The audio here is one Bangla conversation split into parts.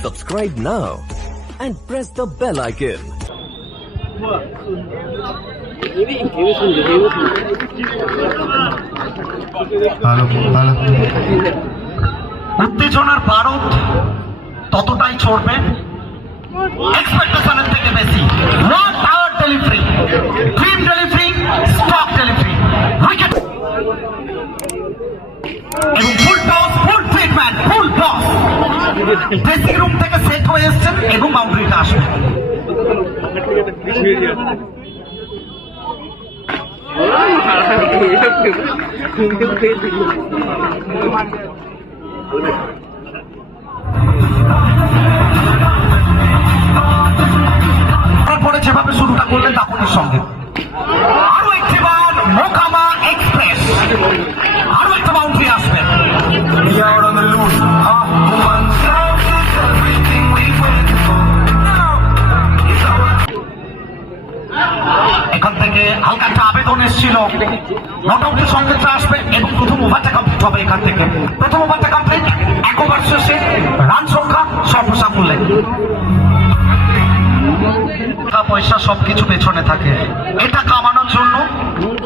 Subscribe now and press the bell icon. ভালো ভালো উত্তেজনার বারদ ততটাই ছড়বে এক্সপেকটেশনের থেকে বেশি one hour delivery dream delivery stock delivery wicket এবং full toss full treatment full toss dressing room থেকে সেট হয়ে এসছেন এবং বাউন্ডারিটা আসবে। তারপরে যেভাবে শুরুটা করলেন দাপনের সঙ্গে। নট আউটের সংকেতটা আসবে এবং প্রথম ওভারটা কমপ্লিট হবে এখান থেকে। প্রথম ওভারটা কমপ্লিট এক ওভার শেষে রান সংখ্যা সর্বসাকুল্যে টাকা পয়সা সবকিছু পেছনে থাকে। এটা কামানোর জন্য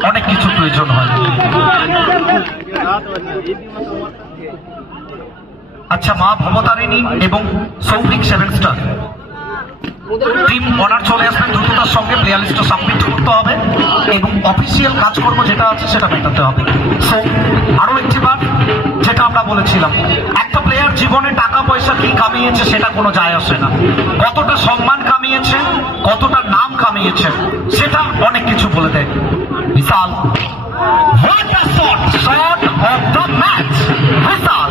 অনেক কিছু প্রয়োজন হয়। আচ্ছা মা ভবতারিণী এবং Souvik seven star. Team owner চলে আসবেন, দ্রুততার সঙ্গে প্লেয়ার লিস্টটা সাবমিট করতে হবে এবং অফিসিয়াল কাজকর্ম যেটা আছে সেটা মেটাতে হবে সো আরও একটি বার, যেটা আমরা বলেছিলাম, একটা প্লেয়ার জীবনে টাকা, পয়সা কি কামিয়েছে সেটা কোনো যায় আসে না কতটা সম্মান কামিয়েছে, কতটা নাম কামিয়েছে, সেটা অনেক কিছু বলে দেয় বিশাল What a shot! Shot of the match! বিশাল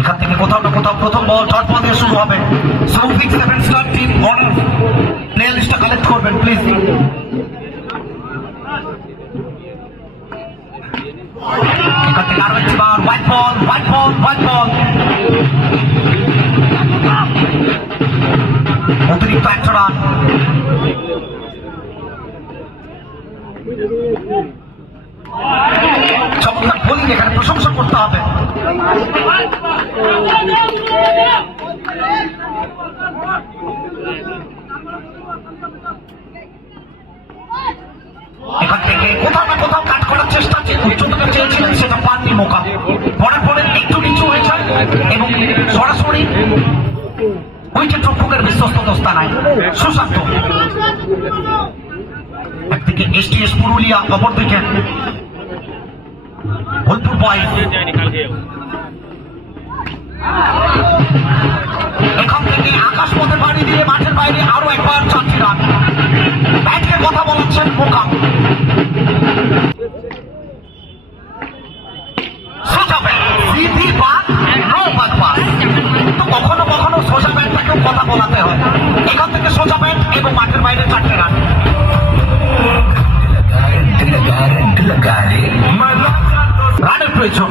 এখান থেকে কোথাও না কোথাও প্রথম বল ডট বল দিয়ে শুরু হবে। Souvik seven star team owner player লিস্টটা কালেক্ট করবেন প্লিজ এখান থেকে আরও একটি বার white ball white ball white ball এখান থেকে কোথাও না কোথাও কাট করার চেষ্টা যে চেয়েছিলেন সেটা পাননি মোকা। পরের পরে একটু নিচু হয়ে যায় এবং সরাসরি উইকেট রক্ষকের বিশ্বস্ত দস্তানায় সুশান্ত। একদিকে এসটিএস পুরুলিয়া, অপরদিকে বোলপুর বয়। এখান থেকে আকাশ পথে দিয়ে মাঠের বাইরে আরও একবার চারটি রান। কথা ব্যাট সিধি বাদ নো বাদ কখনো কখনো সোজা ব্যাটটাকেও কথা বলাতে হয়। এখান থেকে সোজা ব্যাট এবং মাঠের বাইরে চারটে রান। রানের প্রয়োজন।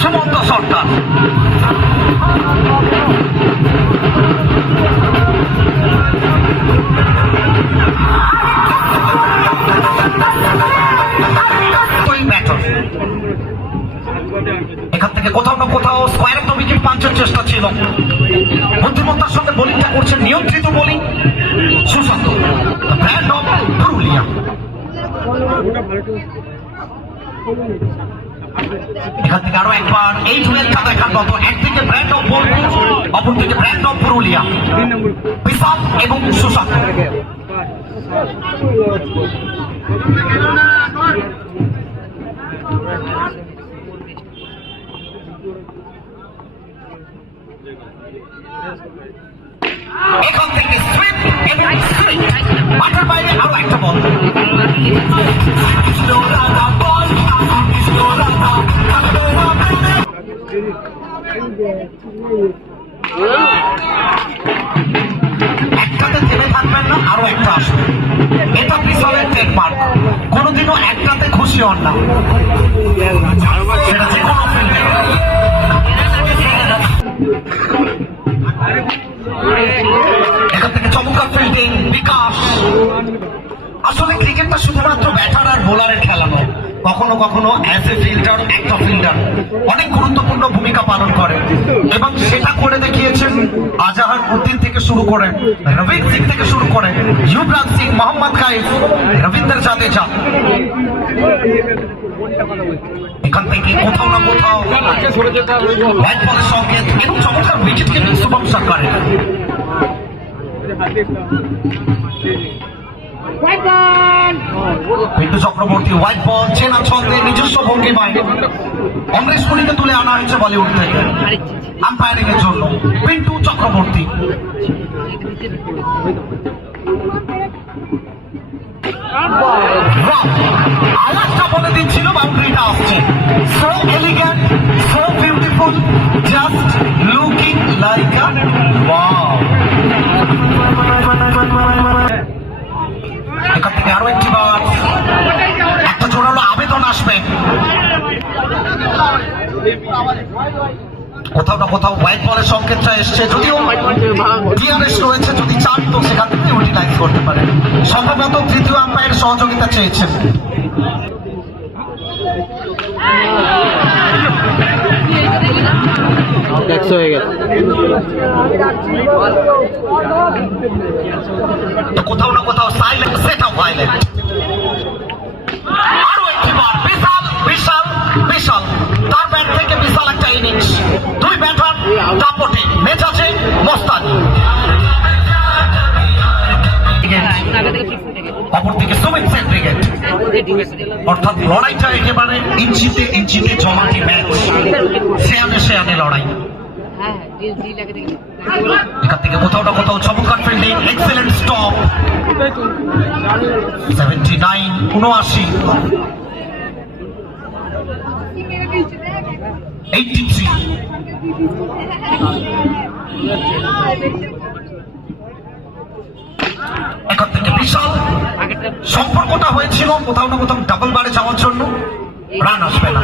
সুমন্ত সর্দার এখান থেকে কোথাও না কোথাও স্কোয়ার তো উইকেট পাঞ্চের চেষ্টা ছিল। বুদ্ধিমত্তার সঙ্গে বোলিংটা করছেন নিয়ন্ত্রিত bowling. Sushant brand of Purulia. এখান থেকে আরও একবার এই ডুয়েলটা দেখার মতো একদিকে ব্র্যান্ড অফ বোলপুর অপরদিকে ব্র্যান্ড অফ পুরুলিয়া। বিশাল এবং সুশান্ত। এখান থেকে না। এখান থেকে আসলে ক্রিকেটটা শুধুমাত্র ব্যাটার আর বোলারের খেলা নয়। কখনো কখনো অ্যাজ এ ফিল্ডার একটা ফিল্ডার অনেক গুরুত্বপূর্ণ ভূমিকা পালন করে। এবং সেটা করে দেখিয়েছেন আজাহার উদ্দিন থেকে শুরু করে রবীন সিং থেকে শুরু করে ইউবরাজ সিং, মোহাম্মদ কাইফ রবীন্দ্র জাদেজা। এখান থেকে কোথাও না কোথাও হোয়াইট বলের সংকেত এবং চমৎকার শুভম সরকারের। পিন্টু চক্রবর্তী হোয়াইট বল চেনা ছন্দে নিজস্ব ভঙ্গিমায় অমরেশ পুরীকে তুলে আনা হয়েছে বলিউড থেকে। আম্পায়ারিং এর জন্য। পিন্টু চক্রবর্তী। আওয়াজটা বলে দিচ্ছিল বাউন্ডারিটা আসছে সো এলিগেন্ট কোথাও না কোথাও হোয়াইট বলের সংকেতটা এসছে। যদিও রয়েছে যদি চান তো সেখান থেকে ইউটিলাইজ করতে পারে সম্ভবত তৃতীয় আম্পায়ার সহযোগিতা চেয়েছেন। একশো হয়ে কোথাও না কোথাও সাইলেন্ট সেট ভাইলেন্ট অর্থাৎ লড়াইটা একেবারে ইঞ্চিতে ইঞ্চিতে জমাটি ম্যাচ। শেয়ানে শেয়ানে লড়াই। এখান থেকে কোথাও না কোথাও চমৎকার fielding excellent stop seventy nine eighty three এখান থেকে বিশাল সম্পর্কটা হয়েছিল কোথাও না কোথাও ডাবল বারে যাওয়ার জন্য রান আসবে না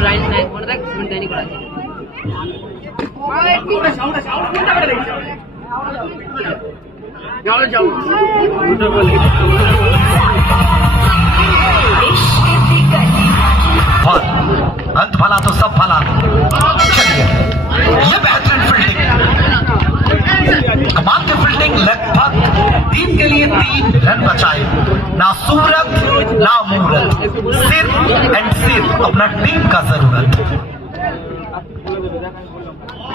যাও লাইন अपना टीम का ज़रूरत।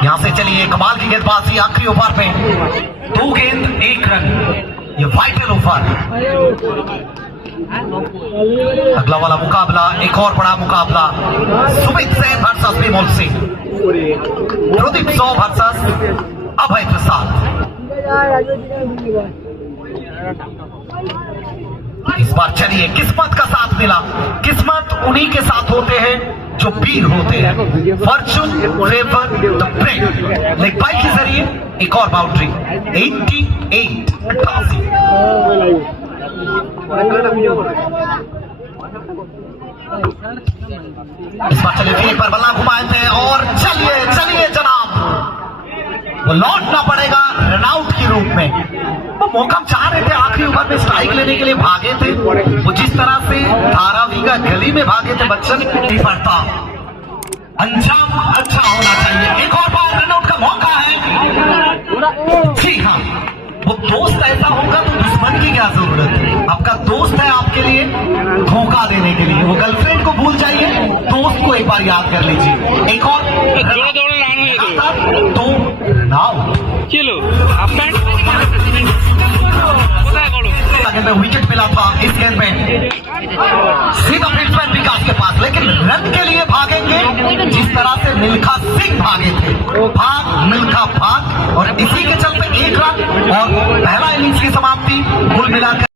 यहाँ से चलिए कमाल की गेंदबाजी आखिरी ओवर पे। दो गेंद, एक रन। ये वाइटल ओवर। अगला वाला मुकाबला, एक और बड़ा मुकाबला। सुमित सेन वर्सेस विमोल सिंह। प्रदीप सौ वर्सेस अभय प्रसाद। इस बार चलिए, किस्मत का साथ मिला। किस्मत उन्हीं के साथ होते हैं जो वीर होते हैं। Fortune favour the brave leg bye के ज़रिए एक और बाउंड्री 88 अट्ठासी इस बार चलिए पर बल्ला घुमाए थे और चलिए चलिए जनाब। वो लौटना पड़ेगा रनआउट के रूप में। वो मौका चाह रहे थे आखिरी ओवर में स्ट्राइक लेने के लिए भागे थे। वो जिस तरह से धारावी का गली में भागे थे बच्चन नहीं पड़ता अंजाम अच्छा होना चाहिए। एक और बार रनआउट का मौका है। जी हाँ वो दोस्त ऐसा होगा तो दुश्मन की क्या ज़रूरत है? आपका दोस्त है आपके लिए धोखा देने के लिए। वो गर्लफ्रेंड को भूल जाइए। दोस्त को एक बार याद कर लीजिए। एक और জোরে দৌড়ে রান হয়ে যেত तो नाउ কি হলো হাফ প্যান্ট কোথায় করো अगर विकेट मिला था इस गेंद में सीधा बैट्समैन विकास के पास लेकिन रन के लिए भागेंगे जिस तरह से मिल्खा सिंह भागे थे भाग मिल्खा भाग और इसी के चलते एक रन और पहला इनिंग्स की समाप्ति कुल मिलाकर